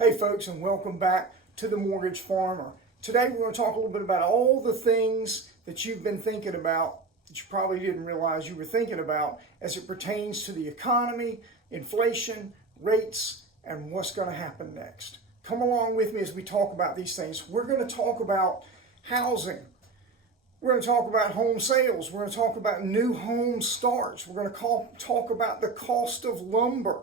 Hey folks, and welcome back to The Mortgage Farmer. Today we're going to talk a little bit about all the things that you've been thinking about that you probably didn't realize you were thinking about as it pertains to the economy, inflation, rates, and what's going to happen next. Come along with me as we talk about these things. We're going to talk about housing. We're going to talk about home sales. We're going to talk about new home starts. We're going to talk about the cost of lumber.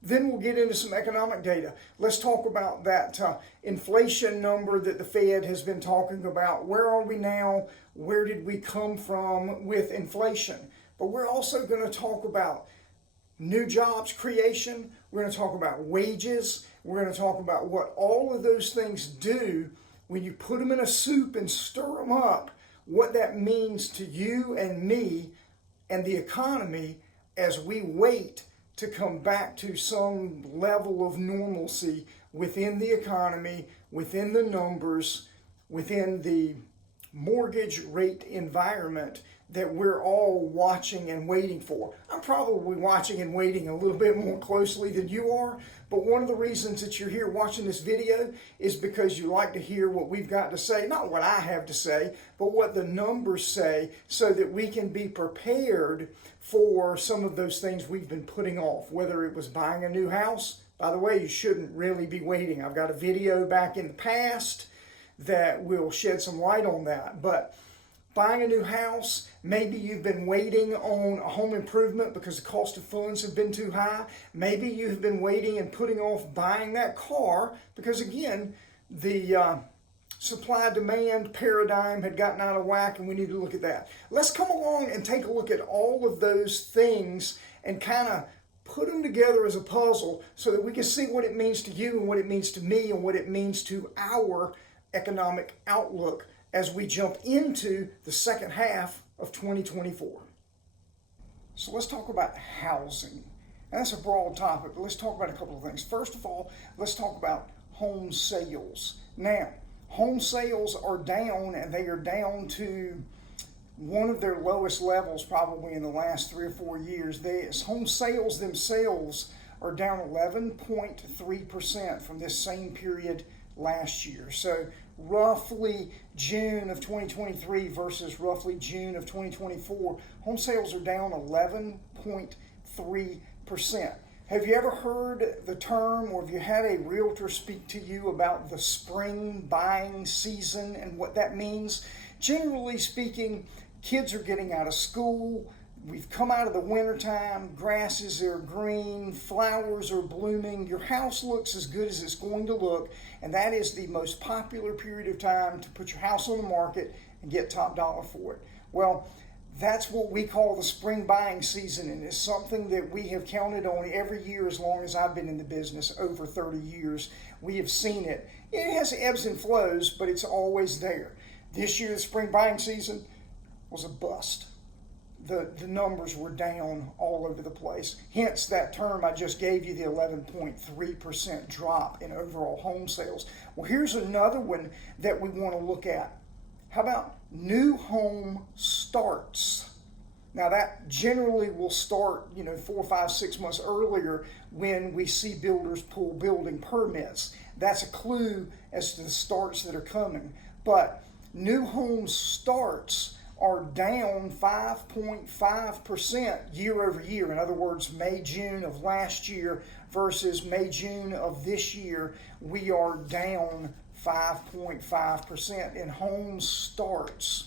Then we'll get into some economic data. Let's talk about that inflation number that the Fed has been talking about. Where are we now? Where did we come from with inflation? But we're also going to talk about new jobs creation. We're going to talk about wages. We're going to talk about what all of those things do when you put them in a soup and stir them up, what that means to you and me and the economy as we wait to come back to some level of normalcy within the economy, within the numbers, within the mortgage rate environment that we're all watching and waiting for. I'm probably watching and waiting a little bit more closely than you are, but one of the reasons that you're here watching this video is because you like to hear what we've got to say, not what I have to say, but what the numbers say, so that we can be prepared for some of those things we've been putting off, whether it was buying a new house. By the way, you shouldn't really be waiting. I've got a video back in the past that will shed some light on that, but buying a new house, maybe you've been waiting on a home improvement because the cost of funds have been too high. Maybe you've been waiting and putting off buying that car because, again, the supply-demand paradigm had gotten out of whack, and we need to look at that. Let's come along and take a look at all of those things and kind of put them together as a puzzle so that we can see what it means to you and what it means to me and what it means to our economic outlook as we jump into the second half of 2024. So let's talk about housing. Now, that's a broad topic, but let's talk about a couple of things. First of all, let's talk about home sales. Now, home sales are down, and they are down to one of their lowest levels probably in the last 3 or 4 years. Home sales themselves are down 11.3% from this same period last year. So roughly June of 2023 versus roughly June of 2024, home sales are down 11.3%. Have you ever heard the term, or have you had a realtor speak to you about the spring buying season and what that means? Generally speaking, kids are getting out of school. We've come out of the wintertime, grasses are green, flowers are blooming, your house looks as good as it's going to look, and that is the most popular period of time to put your house on the market and get top dollar for it. Well, that's what we call the spring buying season, and it's something that we have counted on every year as long as I've been in the business, over 30 years. We have seen it. It has ebbs and flows, but it's always there. This year, the spring buying season was a bust. The numbers were down all over the place. Hence that term I just gave you, the 11.3% drop in overall home sales. Well, here's another one that we want to look at. How about new home starts? Now that generally will start, 4, 5, 6 months earlier when we see builders pull building permits. That's a clue as to the starts that are coming. But new home starts are down 5.5% year over year. In other words, May, June of last year versus May, June of this year, we are down 5.5% in home starts.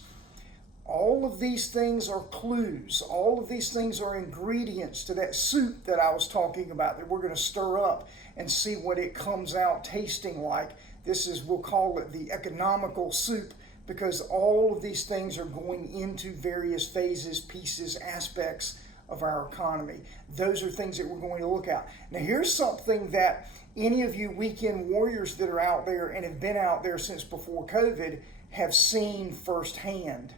All of these things are clues. All of these things are ingredients to that soup that I was talking about that we're going to stir up and see what it comes out tasting like. We'll call it the economical soup, because all of these things are going into various phases, pieces, aspects of our economy. Those are things that we're going to look at. Now, here's something that any of you weekend warriors that are out there and have been out there since before COVID have seen firsthand.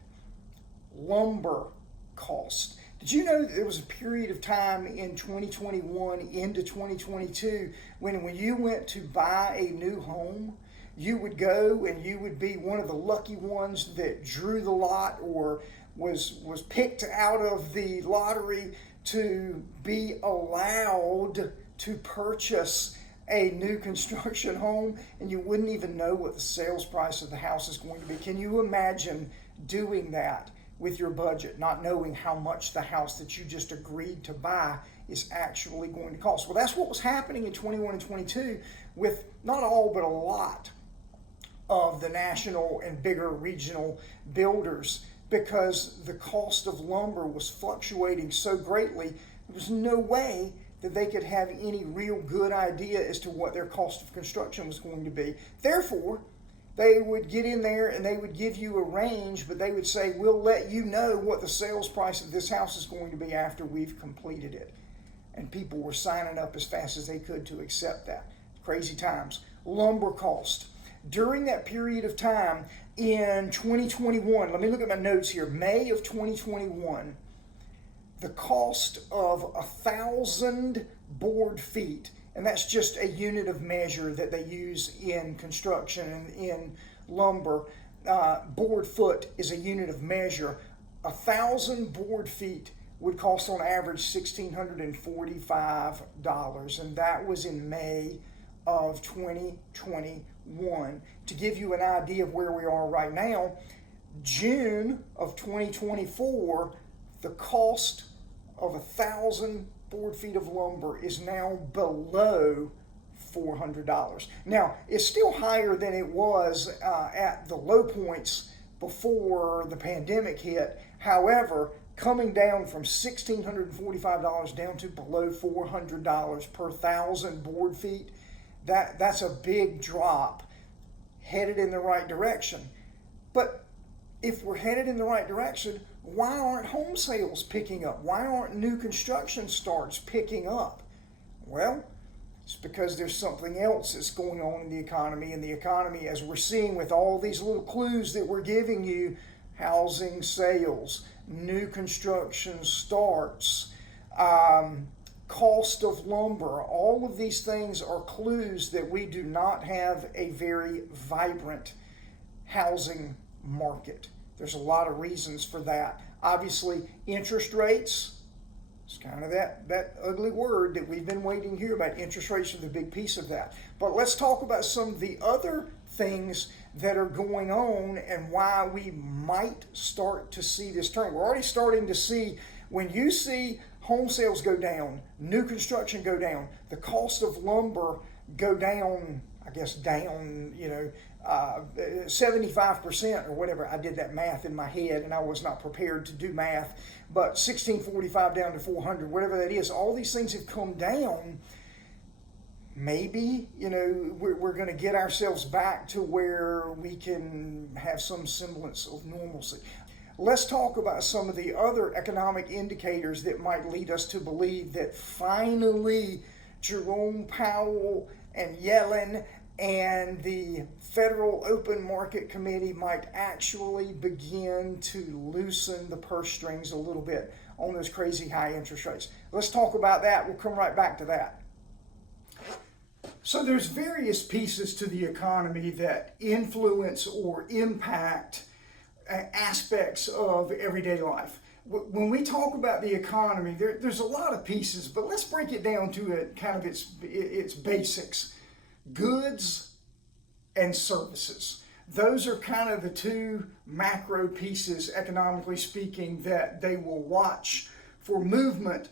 Lumber cost. Did you know that there was a period of time in 2021 into 2022 when you went to buy a new home, you would go and you would be one of the lucky ones that drew the lot or was picked out of the lottery to be allowed to purchase a new construction home and you wouldn't even know what the sales price of the house is going to be? Can you imagine doing that with your budget, not knowing how much the house that you just agreed to buy is actually going to cost? Well, that's what was happening in 21 and 22 with not all, but a lot of the national and bigger regional builders, because the cost of lumber was fluctuating so greatly, there was no way that they could have any real good idea as to what their cost of construction was going to be. Therefore, they would get in there and they would give you a range, but they would say, we'll let you know what the sales price of this house is going to be after we've completed it. And people were signing up as fast as they could to accept that. Crazy times. Lumber cost. During that period of time in 2021, let me look at my notes here, May of 2021, the cost of 1,000 board feet, and that's just a unit of measure that they use in construction and in lumber. Board foot is a unit of measure. 1,000 board feet would cost on average $1,645, and that was in May of 2021. To give you an idea of where we are right now, June of 2024, the cost of 1,000 board feet of lumber is now below $400. Now, it's still higher than it was at the low points before the pandemic hit. However, coming down from $1,645 down to below $400 per 1,000 board feet, that's a big drop, headed in the right direction. But if we're headed in the right direction, why aren't home sales picking up? Why aren't new construction starts picking up? Well, it's because there's something else that's going on in the economy. And the economy, as we're seeing with all these little clues that we're giving you, housing sales, new construction starts, cost of lumber, all of these things are clues that we do not have a very vibrant housing market. There's a lot of reasons for that. Obviously, interest rates, it's kind of that ugly word that we've been waiting to hear about. Interest rates are the big piece of that. But let's talk about some of the other things that are going on and why we might start to see this turn. We're already starting to see, when you see home sales go down, new construction go down, the cost of lumber go down, 75% or whatever. I did that math in my head and I was not prepared to do math, but 1645 down to 400, whatever that is, all these things have come down. Maybe, we're going to get ourselves back to where we can have some semblance of normalcy. Let's talk about some of the other economic indicators that might lead us to believe that finally Jerome Powell and Yellen and the Federal Open Market Committee might actually begin to loosen the purse strings a little bit on those crazy high interest rates. Let's talk about that. We'll come right back to that. So there's various pieces to the economy that influence or impact aspects of everyday life. When we talk about the economy, there's a lot of pieces, but let's break it down to its basics. Goods and services. Those are kind of the two macro pieces, economically speaking, that they will watch for movement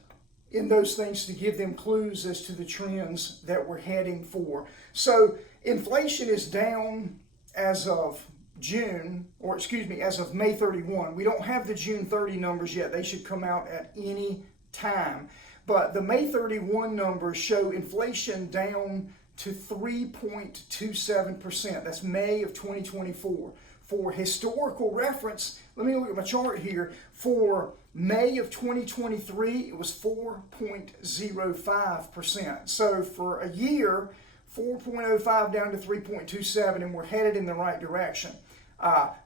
in those things to give them clues as to the trends that we're heading for. So inflation is down as of as of May 31. We don't have the June 30 numbers yet. They should come out at any time. But the May 31 numbers show inflation down to 3.27%. That's May of 2024. For historical reference, let me look at my chart here. For May of 2023, it was 4.05%. So for a year, 4.05 down to 3.27, and we're headed in the right direction.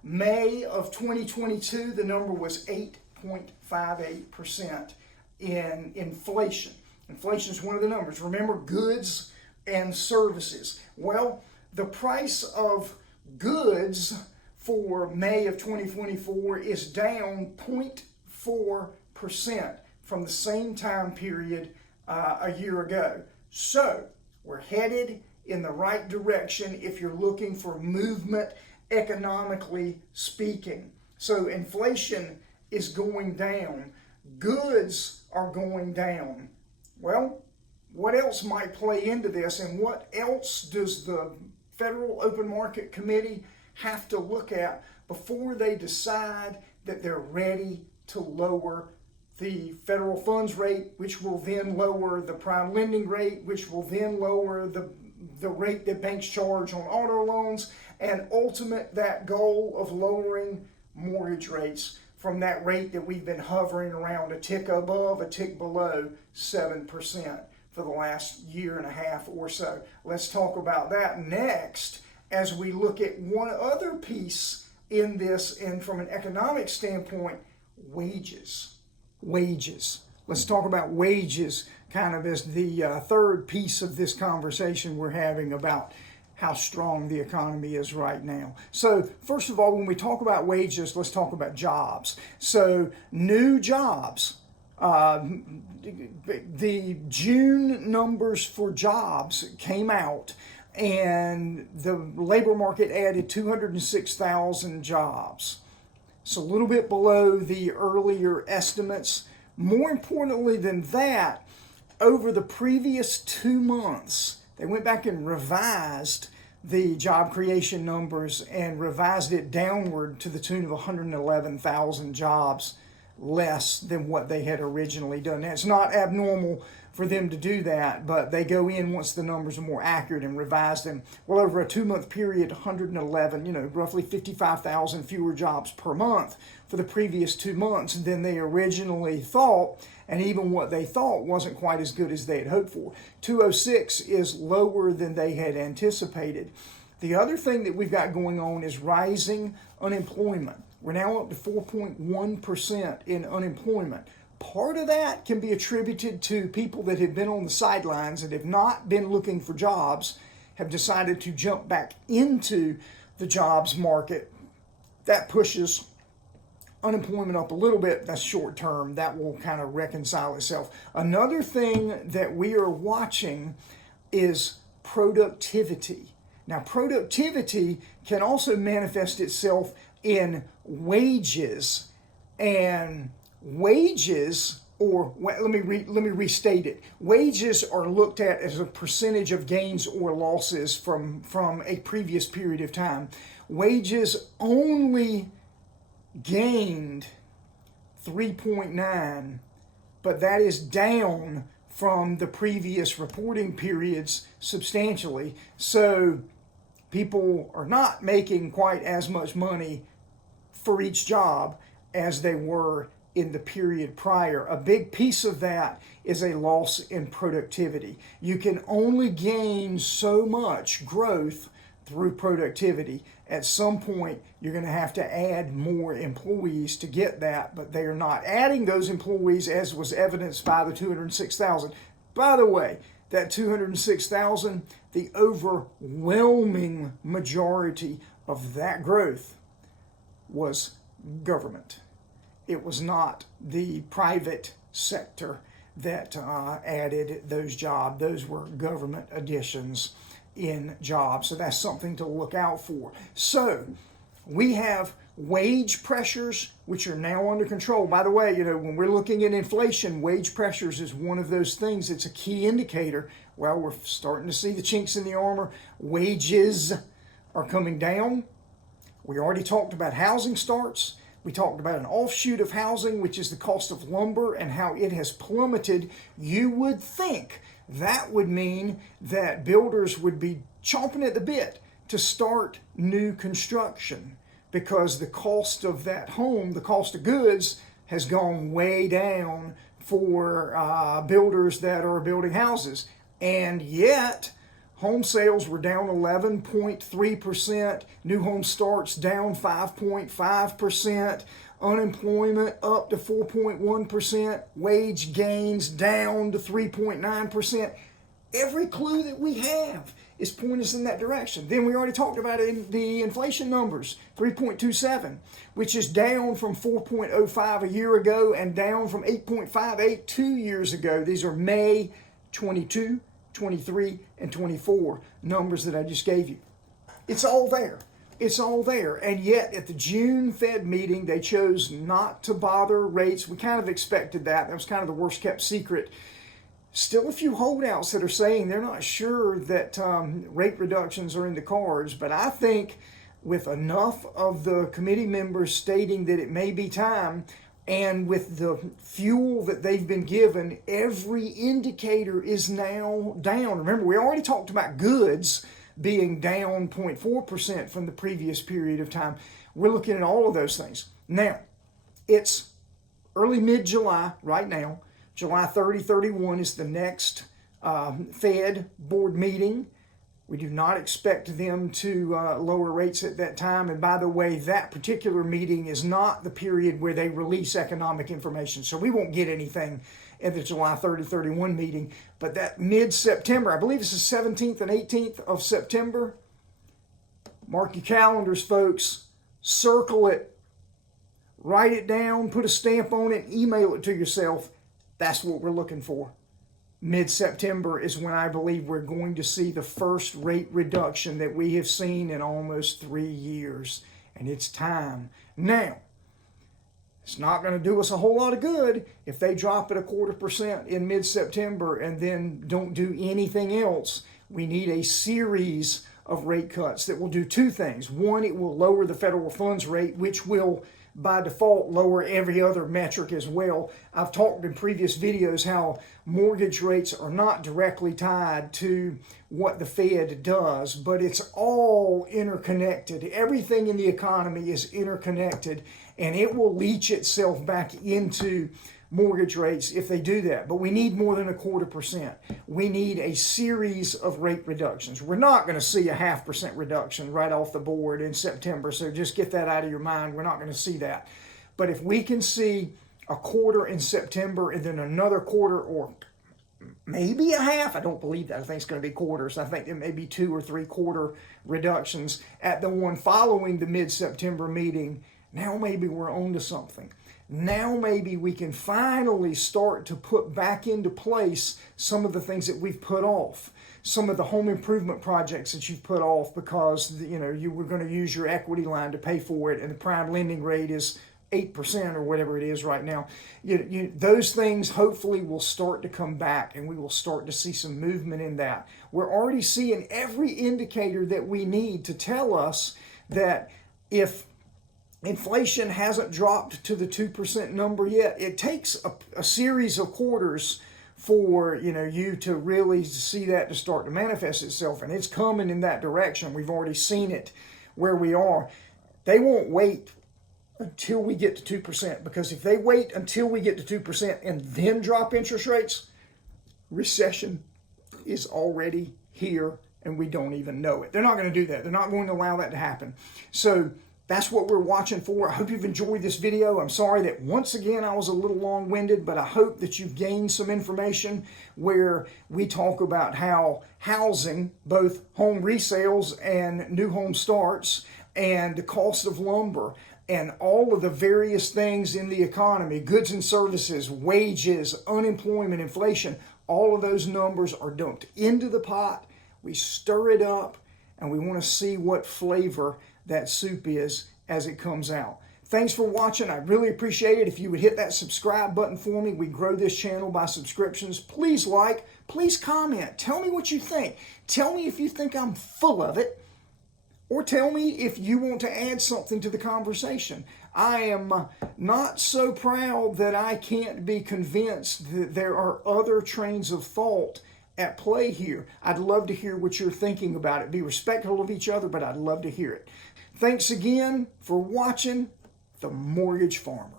May of 2022, the number was 8.58% in inflation. Inflation is one of the numbers. Remember, goods and services. Well, the price of goods for May of 2024 is down 0.4% from the same time period a year ago. So We're headed in the right direction if you're looking for movement economically speaking. So inflation is going down. Goods are going down. Well, what else might play into this, and what else does the Federal Open Market Committee have to look at before they decide that they're ready to lower the federal funds rate, which will then lower the prime lending rate, which will then lower the rate that banks charge on auto loans, and ultimate that goal of lowering mortgage rates from that rate that we've been hovering around a tick above, a tick below 7% for the last year and a half or so. Let's talk about that next as we look at one other piece in this, and from an economic standpoint, wages. Wages. Let's talk about wages kind of as the third piece of this conversation we're having about how strong the economy is right now. So first of all, when we talk about wages, let's talk about jobs. So new jobs. The June numbers for jobs came out, and the labor market added 206,000 jobs. So a little bit below the earlier estimates. More importantly than that, over the previous 2 months, they went back and revised the job creation numbers and revised it downward to the tune of 111,000 jobs less than what they had originally done. Now, it's not abnormal for them to do that, but they go in once the numbers are more accurate and revise them. Well, over a 2-month period, 111, roughly 55,000 fewer jobs per month for the previous 2 months than they originally thought. And even what they thought wasn't quite as good as they had hoped for. 206 is lower than they had anticipated. The other thing that we've got going on is rising unemployment. We're now up to 4.1% in unemployment. Part of that can be attributed to people that have been on the sidelines and have not been looking for jobs, have decided to jump back into the jobs market. That pushes unemployment up a little bit. That's short term. That will kind of reconcile itself. Another thing that we are watching is productivity. Now, productivity can also manifest itself in wages, and wages, or let me restate it. Wages are looked at as a percentage of gains or losses from a previous period of time. Wages only gained 3.9, but that is down from the previous reporting periods substantially. So people are not making quite as much money for each job as they were in the period prior. A big piece of that is a loss in productivity. You can only gain so much growth through productivity. At some point, you're going to have to add more employees to get that, but they are not adding those employees, as was evidenced by the 206,000. By the way, that 206,000, the overwhelming majority of that growth was government. It was not the private sector that added those jobs. Those were government additions in jobs. So that's something to look out for. So we have wage pressures, which are now under control. By the way, when we're looking at inflation, wage pressures is one of those things that's a key indicator. Well, we're starting to see the chinks in the armor. Wages are coming down. We already talked about housing starts. We talked about an offshoot of housing, which is the cost of lumber and how it has plummeted. You would think that would mean that builders would be chomping at the bit to start new construction, because the cost of that home, the cost of goods, has gone way down for builders that are building houses. And yet, home sales were down 11.3%, new home starts down 5.5%, unemployment up to 4.1%, wage gains down to 3.9%. Every clue that we have is pointing us in that direction. Then we already talked about it in the inflation numbers, 3.27, which is down from 4.05 a year ago and down from 8.58 2 years ago. These are May 22, 23, and 24 numbers that I just gave you. It's all there. It's all there. And yet at the June Fed meeting, they chose not to bother rates. We kind of expected that. That was kind of the worst kept secret. Still a few holdouts that are saying they're not sure that rate reductions are in the cards. But I think with enough of the committee members stating that it may be time, and with the fuel that they've been given, every indicator is now down. Remember, we already talked about goods being down 0.4% from the previous period of time. We're looking at all of those things. Now, it's early mid-July right now. July 30, 31 is the next Fed board meeting. We do not expect them to lower rates at that time. And by the way, that particular meeting is not the period where they release economic information. So we won't get anything at the July 30, 31 meeting. But that mid-September, I believe it's the 17th and 18th of September. Mark your calendars, folks. Circle it. Write it down. Put a stamp on it. Email it to yourself. That's what we're looking for. Mid-September is when I believe we're going to see the first rate reduction that we have seen in almost 3 years. And it's time. Now, it's not going to do us a whole lot of good if they drop it 0.25% in mid-September and then don't do anything else. We need a series of rate cuts that will do two things. One, it will lower the federal funds rate, which will by default lower every other metric as well. I've talked in previous videos how mortgage rates are not directly tied to what the Fed does, but it's all interconnected. Everything in the economy is interconnected, and it will leach itself back into mortgage rates if they do that. But we need more than 0.25%. We need a series of rate reductions. We're not going to see a 0.5% reduction right off the board in September, so just get that out of your mind. We're not going to see that. But if we can see a quarter in September and then another quarter, or maybe a half, I don't believe that. I think it's going to be quarters. I think there may be 2 or 3/4 reductions at the one following the mid-September meeting. Now maybe we're on to something. Now maybe we can finally start to put back into place some of the things that we've put off. Some of the home improvement projects that you've put off because you were going to use your equity line to pay for it, and the prime lending rate is 8% or whatever it is right now. Those things hopefully will start to come back, and we will start to see some movement in that. We're already seeing every indicator that we need to tell us that if inflation hasn't dropped to the 2% number yet, it takes a series of quarters for you to really see that to start to manifest itself, and it's coming in that direction. We've already seen it where we are. They won't wait until we get to 2%, because if they wait until we get to 2% and then drop interest rates, recession is already here and we don't even know it. They're not going to do that. They're not going to allow that to happen. So that's what we're watching for. I hope you've enjoyed this video. I'm sorry that once again I was a little long-winded, but I hope that you've gained some information where we talk about how housing, both home resales and new home starts, and the cost of lumber, and all of the various things in the economy, goods and services, wages, unemployment, inflation, all of those numbers are dumped into the pot. We stir it up, and we want to see what flavor that soup is as it comes out. Thanks for watching. I really appreciate it. If you would hit that subscribe button for me, we grow this channel by subscriptions. Please like, please comment. Tell me what you think. Tell me if you think I'm full of it, or tell me if you want to add something to the conversation. I am not so proud that I can't be convinced that there are other trains of thought at play here. I'd love to hear what you're thinking about it. Be respectful of each other, but I'd love to hear it. Thanks again for watching The Mortgage Farmer.